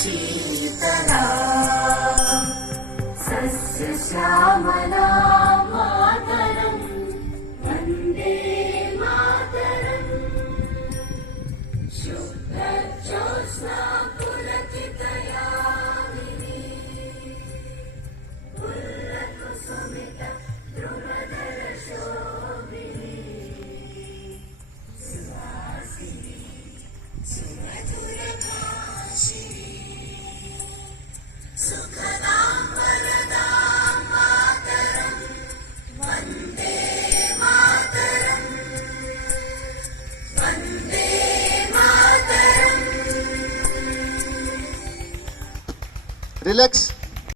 Sheetla सस्यश्यामला Mataram Vande Mataram शुभ्रज्योत्स्ना पुलकितयामिनी पुल्लकुसुमित ध्रुवदरशोभिनी Suvasini सुमधुरभाषिणी सुखदां वरदां Mataram Vande Mataram Vande Mataram. Relax.